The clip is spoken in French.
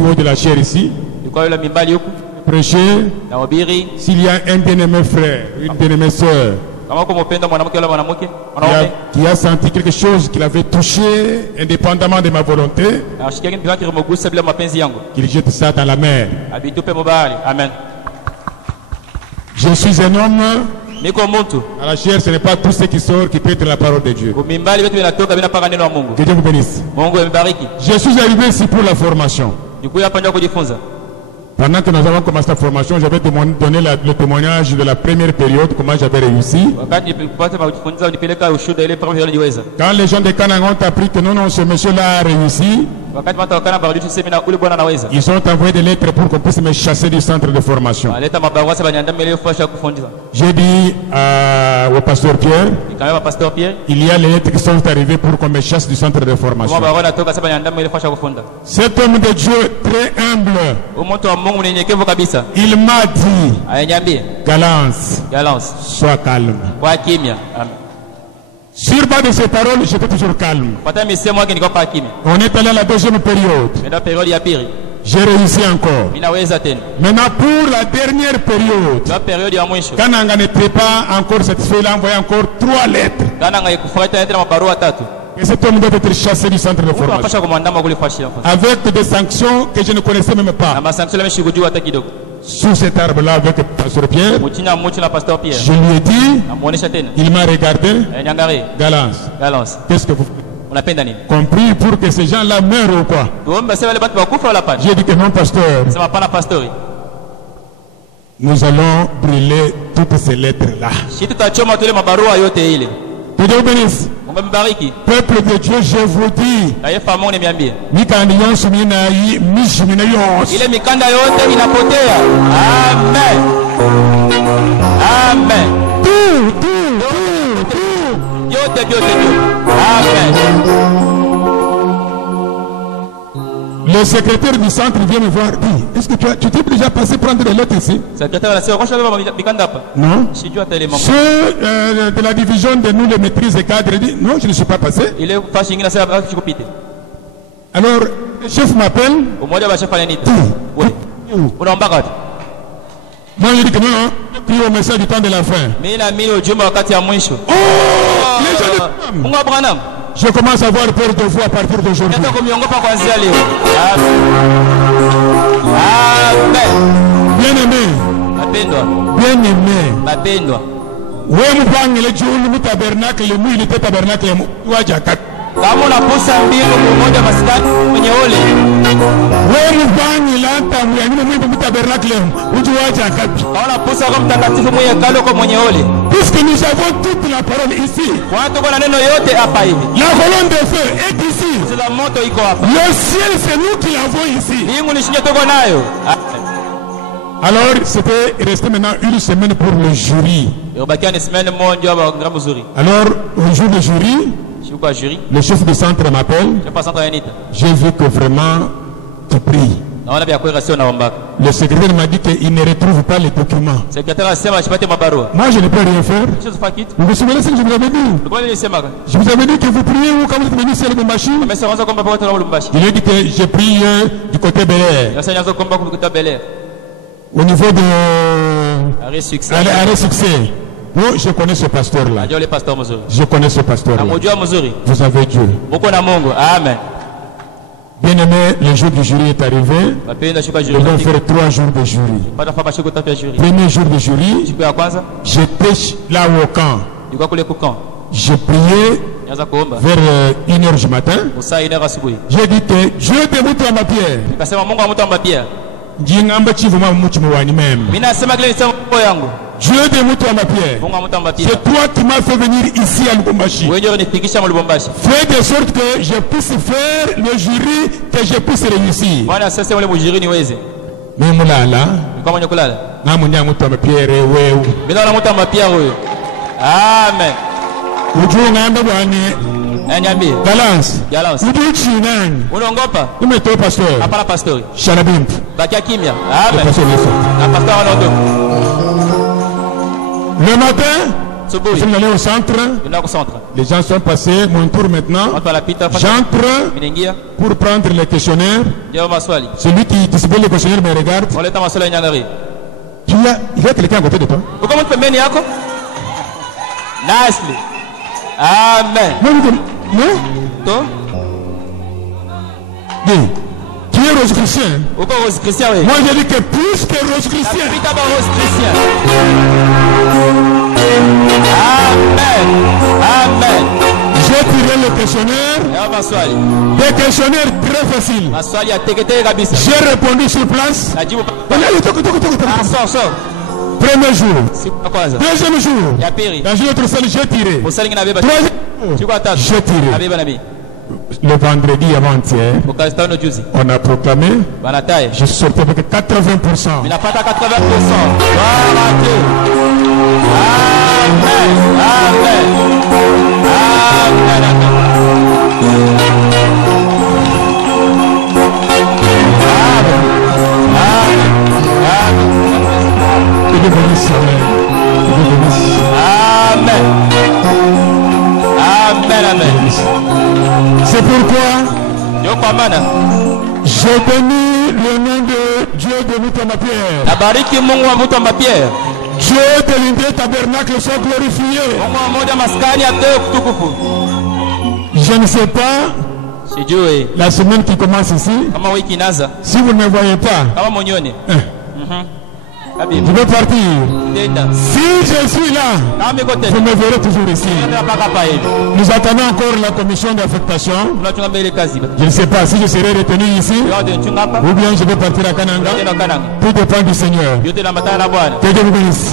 du haut de la chair ici, prêcher. S'il y a un bien-aimé frère, une bien-aimée sœur, qui a senti quelque chose qui l'avait touché indépendamment de ma volonté, qu'il jette ça dans la mer. Amen. Je suis un homme. À la chair, ce n'est pas tout ce qui sort qui peut être la parole de Dieu. Que Dieu vous bénisse. Je suis arrivé ici pour la formation. Pendant que nous avons commencé la formation, j'avais donné le témoignage de la première période, comment j'avais réussi. Quand les gens de Canaan ont appris que non, ce monsieur-là a réussi, ils ont envoyé des lettres pour qu'on puisse me chasser du centre de formation. J'ai dit au pasteur Pierre, il y a les lettres qui sont arrivées pour qu'on me chasse du centre de formation. Cet homme de Dieu très humble, il m'a dit, Galance, sois calme. Sur bas de ces paroles, j'étais toujours calme. On est allé à la deuxième période. J'ai réussi encore. Maintenant, pour la dernière période, quand Nanga n'était pas encore satisfait, il a envoyé encore 3 lettres. Et cet homme doit être chassé du centre de formation. Avec des sanctions que je ne connaissais même pas. Sous cet arbre-là avec le pasteur Pierre, je lui ai dit, il m'a regardé, Galance, qu'est-ce que vous compris pour que ces gens-là meurent ou quoi? J'ai dit que non, pasteur. Nous allons brûler toutes ces lettres-là. Que Dieu bénisse. Peuple de Dieu, je vous dis, ile mikanda yote inapotea. Amen. Amen. Yote. Amen. Le secrétaire du centre vient me voir, dit, est-ce que tu t'es déjà passé prendre des lettres ici? Non. Ceux de la division de nous, les maîtrises et cadres, dit, non, je ne suis pas passé. Alors, le chef m'appelle. Moi, je dis que non, prie au message du temps de la fin. Oh, les gens de femmes. Je commence à avoir peur de vous à partir d'aujourd'hui. Bien-aimé. Oui, nous parlons de Dieu, nous tabernacle, nous il était tabernacle, nous wajakat. Kama unaposa mbili mmoja maskani kwenye ole. Wewe mbanyi lanta mwenye mwenye mtabernacle ujuacha kapi. Kama unaposa kama mtakatifu mwenye kalo kwa mwenye ole. Puisque nous avons toute la parole ici. Watu kuna neno yote hapa hivi. La colonne de feu est ici. La moto iko hapa. Le ciel c'est nous qui l'avons ici. Mbingu ni shinyo tuko nayo. Alors c'était resté maintenant une semaine pour le jury. Alors au jour du jury, le chef de centre m'appelle. J'ai vu que vraiment tu pries. Le secrétaire m'a dit qu'il ne retrouve pas les documents. Moi je ne peux rien faire. Vous vous souvenez ce que je vous avais dit? Je vous avais dit que vous priez où quand vous êtes venu sur le machine. Il a dit que j'ai prié du côté Bel Air. Au niveau de Arrêt Succès. Oui, je connais ce pasteur-là. Je connais ce pasteur-là. Vous avez Dieu. Amen. Bien aimé, le jour du jury est arrivé. Nous allons faire 3 jours de jury. Premier jour de jury, j'étais là au camp. J'ai prié vers 1h du matin. J'ai dit que Dieu te montre à ma pierre. Dieu de mouton à ma pierre. C'est toi qui m'as fait venir ici à Lubumbashi. Fais de sorte que je puisse faire le jury, que je puisse réussir. Mais moulala. Amen. Galance. Unaogopa? Umetoa pastor. Hapana pastori. Sharabim. Bakia kimya. Amen. Le matin, Je suis allé au centre. Les gens sont passés. Mon tour maintenant. J'entre pour prendre les questionnaires. Celui qui distribue les questionnaires me regarde. Il y a quelqu'un à côté de toi. Nicely. Amen. Non? Dis, tu es rose-chrétien. Moi je dis que plus que rose-chrétien. Amen. Amen. J'ai tiré le questionnaire. Des questionnaires très faciles. J'ai répondu sur place. Premier jour. Deuxième jour. Dans une autre salle, j'ai tiré. Troisième jour, j'ai tiré. Le vendredi avant-hier, on a proclamé. Je suis sorti avec 80%. Amen. Amen. Amen. Amen. Amen. C'est pourquoi j'ai béni le nom de Dieu de Mutomapierre. Dieu de l'Indé Tabernacle soit glorifié. Je ne sais pas la semaine qui commence ici. Si vous ne me voyez pas, je vais partir. Si je suis là, vous me verrez toujours ici. Nous attendons encore la commission d'affectation. Je ne sais pas si je serai retenu ici ou bien je vais partir à Kananga. Tout dépend du Seigneur. Que Dieu vous bénisse.